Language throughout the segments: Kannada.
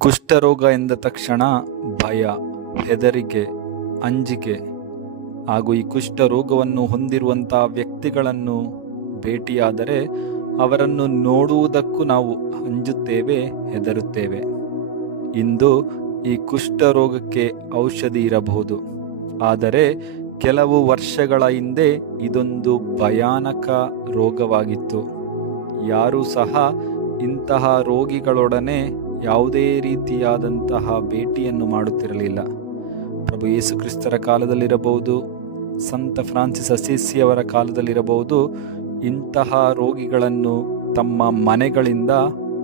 ಕುಷ್ಠರೋಗ ಎಂದ ತಕ್ಷಣ ಭಯ, ಹೆದರಿಕೆ, ಅಂಜಿಕೆ ಹಾಗೂ ಈ ಕುಷ್ಠರೋಗವನ್ನು ಹೊಂದಿರುವಂತಹ ವ್ಯಕ್ತಿಗಳನ್ನು ಭೇಟಿಯಾದರೆ ಅವರನ್ನು ನೋಡುವುದಕ್ಕೂ ನಾವು ಅಂಜುತ್ತೇವೆ, ಹೆದರುತ್ತೇವೆ. ಇಂದು ಈ ಕುಷ್ಠರೋಗಕ್ಕೆ ಔಷಧಿ ಇರಬಹುದು, ಆದರೆ ಕೆಲವು ವರ್ಷಗಳ ಹಿಂದೆ ಇದೊಂದು ಭಯಾನಕ ರೋಗವಾಗಿತ್ತು. ಯಾರೂ ಸಹ ಇಂತಹ ರೋಗಿಗಳೊಡನೆ ಯಾವುದೇ ರೀತಿಯಾದಂತಹ ಭೇಟಿಯನ್ನು ಮಾಡುತ್ತಿರಲಿಲ್ಲ. ಪ್ರಭು ಯೇಸು ಕ್ರಿಸ್ತರ ಕಾಲದಲ್ಲಿರಬಹುದು, ಸಂತ ಫ್ರಾನ್ಸಿಸ್ ಅಸಿಸಿಯವರ ಕಾಲದಲ್ಲಿರಬಹುದು, ಇಂತಹ ರೋಗಿಗಳನ್ನು ತಮ್ಮ ಮನೆಗಳಿಂದ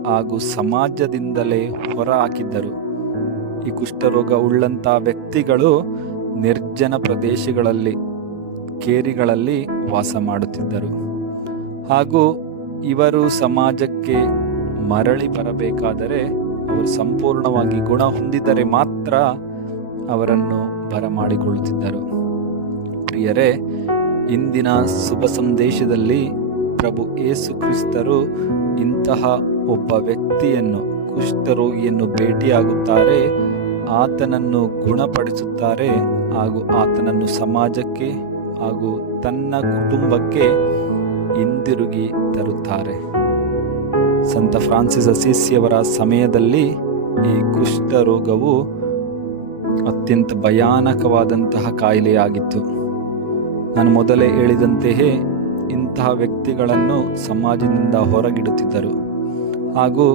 ಹಾಗೂ ಸಮಾಜದಿಂದಲೇ ಹೊರ ಹಾಕಿದ್ದರು. ಈ ಕುಷ್ಠರೋಗ ಉಳ್ಳಂತಹ ವ್ಯಕ್ತಿಗಳು ನಿರ್ಜನ ಪ್ರದೇಶಗಳಲ್ಲಿ, ಕೇರಿಗಳಲ್ಲಿ ವಾಸ ಮಾಡುತ್ತಿದ್ದರು. ಹಾಗೂ ಇವರು ಸಮಾಜಕ್ಕೆ ಮರಳಿ ಬರಬೇಕಾದರೆ ಅವರು ಸಂಪೂರ್ಣವಾಗಿ ಗುಣ ಹೊಂದಿದರೆ ಮಾತ್ರ ಅವರನ್ನು ಬರಮಾಡಿಕೊಳ್ಳುತ್ತಿದ್ದರು. ಪ್ರಿಯರೇ, ಇಂದಿನ ಶುಭ ಸಂದೇಶದಲ್ಲಿ ಪ್ರಭು ಯೇಸು ಕ್ರಿಸ್ತರು ಇಂತಹ ಒಬ್ಬ ವ್ಯಕ್ತಿಯನ್ನು, ಕುಷ್ಠರೋಗಿಯನ್ನು ಭೇಟಿಯಾಗುತ್ತಾರೆ, ಆತನನ್ನು ಗುಣಪಡಿಸುತ್ತಾರೆ ಹಾಗೂ ಆತನನ್ನು ಸಮಾಜಕ್ಕೆ ಹಾಗೂ ತನ್ನ ಕುಟುಂಬಕ್ಕೆ ಹಿಂದಿರುಗಿ ತರುತ್ತಾರೆ. ಸಂತ ಫ್ರಾನ್ಸಿಸ್ ಅಸಿಸಿಯವರ ಸಮಯದಲ್ಲಿ ಈ ಕುಷ್ಠರೋಗವು ಅತ್ಯಂತ ಭಯಾನಕವಾದಂತಹ ಕಾಯಿಲೆಯಾಗಿತ್ತು. ನಾನು ಮೊದಲೇ ಹೇಳಿದಂತೆಯೇ ಇಂತಹ ವ್ಯಕ್ತಿಗಳನ್ನು ಸಮಾಜದಿಂದ ಹೊರಗಿಡುತ್ತಿದ್ದರು ಹಾಗೂ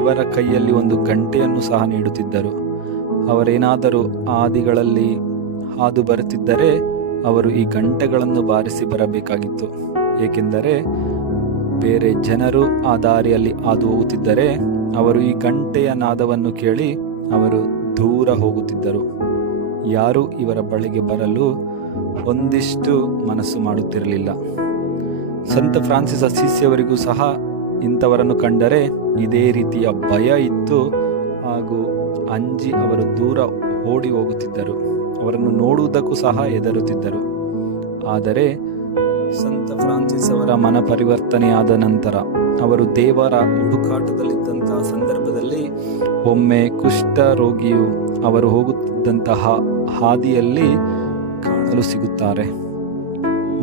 ಇವರ ಕೈಯಲ್ಲಿ ಒಂದು ಗಂಟೆಯನ್ನು ಸಹ ನೀಡುತ್ತಿದ್ದರು. ಅವರೇನಾದರೂ ಹಾದಿಗಳಲ್ಲಿ ಹಾದು ಬರುತ್ತಿದ್ದರೆ ಅವರು ಈ ಗಂಟೆಗಳನ್ನು ಬಾರಿಸಿ ಬರಬೇಕಾಗಿತ್ತು. ಏಕೆಂದರೆ ಬೇರೆ ಜನರು ಆ ದಾರಿಯಲ್ಲಿ ಹಾದು ಹೋಗುತ್ತಿದ್ದರೆ ಅವರು ಈ ಗಂಟೆಯ ನಾದವನ್ನು ಕೇಳಿ ಅವರು ದೂರ ಹೋಗುತ್ತಿದ್ದರು. ಯಾರೂ ಇವರ ಬಳಿಗೆ ಬರಲು ಒಂದಿಷ್ಟು ಮನಸ್ಸು ಮಾಡುತ್ತಿರಲಿಲ್ಲ. ಸಂತ ಫ್ರಾನ್ಸಿಸ್ ಅಸಿಸಿಯವರಿಗೂ ಸಹ ಇಂಥವರನ್ನು ಕಂಡರೆ ಇದೇ ರೀತಿಯ ಭಯ ಇತ್ತು ಹಾಗೂ ಅಂಜಿ ಅವರು ದೂರ ಓಡಿ ಹೋಗುತ್ತಿದ್ದರು. ಅವರನ್ನು ನೋಡುವುದಕ್ಕೂ ಸಹ ಹೆದರುತ್ತಿದ್ದರು. ಆದರೆ ಸಂತ ಫ್ರಾನ್ಸಿಸ್ ಅವರ ಮನ ಪರಿವರ್ತನೆಯಾದ ನಂತರ ಅವರು ದೇವರ ಹುಡುಕಾಟದಲ್ಲಿದ್ದಂತಹ ಸಂದರ್ಭದಲ್ಲಿ ಒಮ್ಮೆ ಕುಷ್ಠ ರೋಗಿಯು ಅವರು ಹೋಗುತ್ತಿದ್ದಂತಹ ಹಾದಿಯಲ್ಲಿ ಕಾಣಲು ಸಿಗುತ್ತಾರೆ.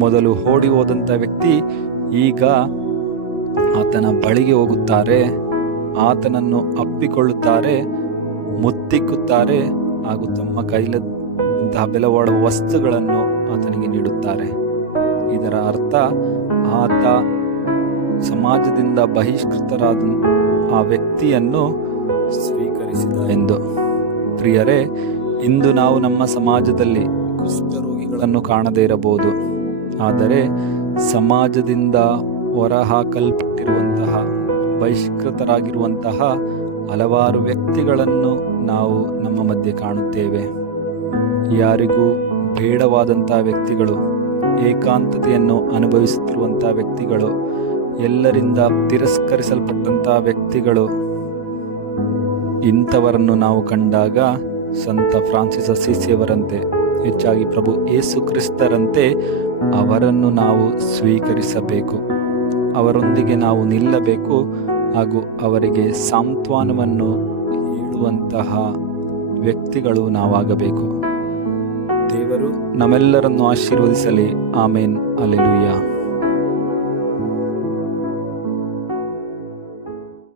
ಮೊದಲು ಓಡಿ ಹೋದಂಥ ವ್ಯಕ್ತಿ ಈಗ ಆತನ ಬಳಿಗೆ ಹೋಗುತ್ತಾರೆ, ಆತನನ್ನು ಅಪ್ಪಿಕೊಳ್ಳುತ್ತಾರೆ, ಮುತ್ತಿಕ್ಕುತ್ತಾರೆ ಹಾಗೂ ತಮ್ಮ ಕೈಲಂತಹ ಬೆಲೆಬಾಳುವ ವಸ್ತುಗಳನ್ನು ಆತನಿಗೆ ನೀಡುತ್ತಾರೆ. ಇದರ ಅರ್ಥ ಆತ ಸಮಾಜದಿಂದ ಬಹಿಷ್ಕೃತರಾದ ಆ ವ್ಯಕ್ತಿಯನ್ನು ಸ್ವೀಕರಿಸಿದ ಎಂದು. ಪ್ರಿಯರೇ, ಇಂದು ನಾವು ನಮ್ಮ ಸಮಾಜದಲ್ಲಿ ಕುಷ್ಠರೋಗಿಗಳನ್ನು ಕಾಣದೇ ಇರಬಹುದು, ಆದರೆ ಸಮಾಜದಿಂದ ಹೊರಹಾಕಲ್ಪಟ್ಟಿರುವಂತಹ, ಬಹಿಷ್ಕೃತರಾಗಿರುವಂತಹ ಹಲವಾರು ವ್ಯಕ್ತಿಗಳನ್ನು ನಾವು ನಮ್ಮ ಮಧ್ಯೆ ಕಾಣುತ್ತೇವೆ. ಯಾರಿಗೂ ಬೇಡವಾದಂತಹ ವ್ಯಕ್ತಿಗಳು, ಏಕಾಂತತೆಯನ್ನು ಅನುಭವಿಸುತ್ತಿರುವಂತಹ ವ್ಯಕ್ತಿಗಳು, ಎಲ್ಲರಿಂದ ತಿರಸ್ಕರಿಸಲ್ಪಟ್ಟಂತಹ ವ್ಯಕ್ತಿಗಳು, ಇಂಥವರನ್ನು ನಾವು ಕಂಡಾಗ ಸಂತ ಫ್ರಾನ್ಸಿಸ್ ಅಸಿಸಿಯವರಂತೆ, ಹೆಚ್ಚಾಗಿ ಪ್ರಭು ಯೇಸು ಕ್ರಿಸ್ತರಂತೆ ಅವರನ್ನು ನಾವು ಸ್ವೀಕರಿಸಬೇಕು. ಅವರೊಂದಿಗೆ ನಾವು ನಿಲ್ಲಬೇಕು ಹಾಗೂ ಅವರಿಗೆ ಸಾಂತ್ವನವನ್ನು ಹೇಳುವಂತಹ ವ್ಯಕ್ತಿಗಳು ನಾವಾಗಬೇಕು. ದೇವರು ನಮ್ಮೆಲ್ಲರನ್ನು ಆಶೀರ್ವದಿಸಲಿ. ಆಮೇನ್. ಅಲ್ಲೆಲೂಯಾ.